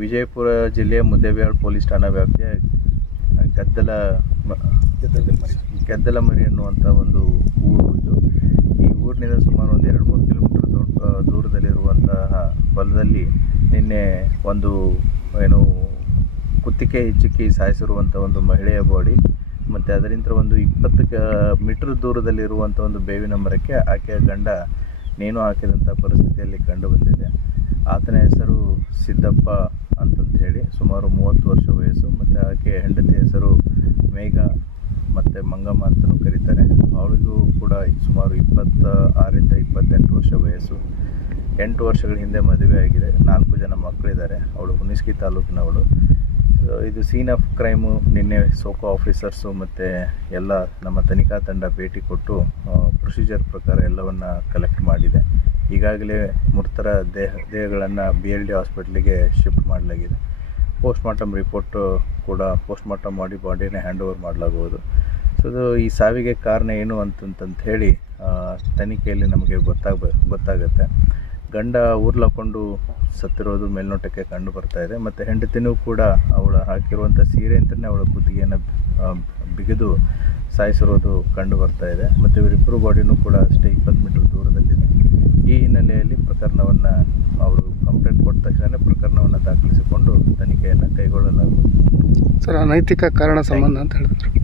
ವಿಜಯಪುರ ಜಿಲ್ಲೆಯ ಮುದ್ದೇಬೇಹಾಳ್ ಪೊಲೀಸ್ ಠಾಣಾ ವ್ಯಾಪ್ತಿಯ ಗದ್ದಲ ಗದ್ದಲ ಮರಿ ಅನ್ನುವಂಥ ಒಂದು ಊರು ಇದು ಈ ಊರಿನಿಂದ ಸುಮಾರು ಒಂದು ಎರಡು ಮೂರು ಕಿಲೋಮೀಟರ್ ದೂರದಲ್ಲಿರುವಂತಹ ಹೊಲದಲ್ಲಿ ನಿನ್ನೆ ಒಂದು ಏನು ಕುತ್ತಿಗೆ ಹಿಚ್ಚಿಕ್ಕಿ ಸಾಯಿಸಿರುವಂಥ ಒಂದು ಮಹಿಳೆಯ ಬಾಡಿ ಮತ್ತು ಅದರಿಂದ ಒಂದು ಇಪ್ಪತ್ತು ಕ ಮೀಟ್ರ್ ದೂರದಲ್ಲಿರುವಂಥ ಒಂದು ಬೇವಿನ ಮರಕ್ಕೆ ಆಕೆಯ ಗಂಡ ನೇಣು ಹಾಕಿದಂಥ ಪರಿಸ್ಥಿತಿಯಲ್ಲಿ ಕಂಡು ಬಂದಿದೆ ಆತನ ಹೆಸರು ಸಿದ್ದಪ್ಪ ಅಂತಂತ ಹೇಳಿ ಸುಮಾರು ಮೂವತ್ತು ವರ್ಷ ವಯಸ್ಸು ಮತ್ತು ಆಕೆ ಹೆಂಡತಿ ಹೆಸರು ಮೇಘ ಮತ್ತು ಮಂಗಮ್ಮ ಅಂತಲೂ ಕರೀತಾರೆ ಅವಳಿಗೂ ಕೂಡ ಸುಮಾರು ಇಪ್ಪತ್ತ ಆರಿಂದ ಇಪ್ಪತ್ತೆಂಟು ವರ್ಷ ವಯಸ್ಸು ಎಂಟು ವರ್ಷಗಳ ಹಿಂದೆ ಮದುವೆ ಆಗಿದೆ ನಾಲ್ಕು ಜನ ಮಕ್ಕಳಿದ್ದಾರೆ ಅವಳು ಹುನಿಸ್ಕಿ ತಾಲೂಕಿನವಳು ಇದು ಸೀನ್ ಆಫ್ ಕ್ರೈಮು ನಿನ್ನೆ ಸೋಕೋ ಆಫೀಸರ್ಸು ಮತ್ತು ಎಲ್ಲ ನಮ್ಮ ತನಿಖಾ ತಂಡ ಭೇಟಿ ಕೊಟ್ಟು ಪ್ರೊಸೀಜರ್ ಪ್ರಕಾರ ಎಲ್ಲವನ್ನು ಕಲೆಕ್ಟ್ ಮಾಡಿದೆ ಈಗಾಗಲೇ ಮೃತರ ದೇಹ ದೇಹಗಳನ್ನು ಬಿ ಎಲ್ ಡಿ ಹಾಸ್ಪಿಟ್ಲಿಗೆ ಶಿಫ್ಟ್ ಮಾಡಲಾಗಿದೆ ಪೋಸ್ಟ್ ಮಾರ್ಟಮ್ ರಿಪೋರ್ಟು ಕೂಡ ಪೋಸ್ಟ್ ಮಾರ್ಟಮ್ ಮಾಡಿ ಬಾಡಿನ ಹ್ಯಾಂಡ್ ಓವರ್ ಮಾಡಲಾಗುವುದು ಸೊ ಅದು ಈ ಸಾವಿಗೆ ಕಾರಣ ಏನು ಅಂತಂತ ಹೇಳಿ ತನಿಖೆಯಲ್ಲಿ ನಮಗೆ ಗೊತ್ತಾಗ ಗೊತ್ತಾಗುತ್ತೆ ಗಂಡ ಉರ್ಲಾಕೊಂಡು ಸತ್ತಿರೋದು ಮೇಲ್ನೋಟಕ್ಕೆ ಕಂಡು ಬರ್ತಾ ಇದೆ ಮತ್ತು ಹೆಂಡತಿನೂ ಕೂಡ ಅವಳು ಹಾಕಿರುವಂಥ ಸೀರೆ ಅಂತಲೇ ಅವಳ ಕುತ್ತಿಗೆಯನ್ನು ಬಿಗಿದು ಸಾಯಿಸಿರೋದು ಕಂಡು ಬರ್ತಾ ಇದೆ ಮತ್ತು ಇವರಿಬ್ಬರು ಬಾಡಿನೂ ಕೂಡ ಅಷ್ಟೇ ಇಪ್ಪತ್ತು ಮೀಟರ್ ದೂರದಲ್ಲಿದೆ ಈ ಹಿನ್ನೆಲೆಯಲ್ಲಿ ಪ್ರಕರಣವನ್ನು ಅವರು ಕಂಪ್ಲೇಂಟ್ ಕೊಟ್ಟ ತಕ್ಷಣ ಪ್ರಕರಣವನ್ನು ದಾಖಲಿಸಿಕೊಂಡು ತನಿಖೆಯನ್ನು ಕೈಗೊಳ್ಳಲಾಗುವುದು ಸರ್ ಅನೈತಿಕ ಕಾರಣ ಸಂಬಂಧ ಅಂತ ಹೇಳಿದ್ರು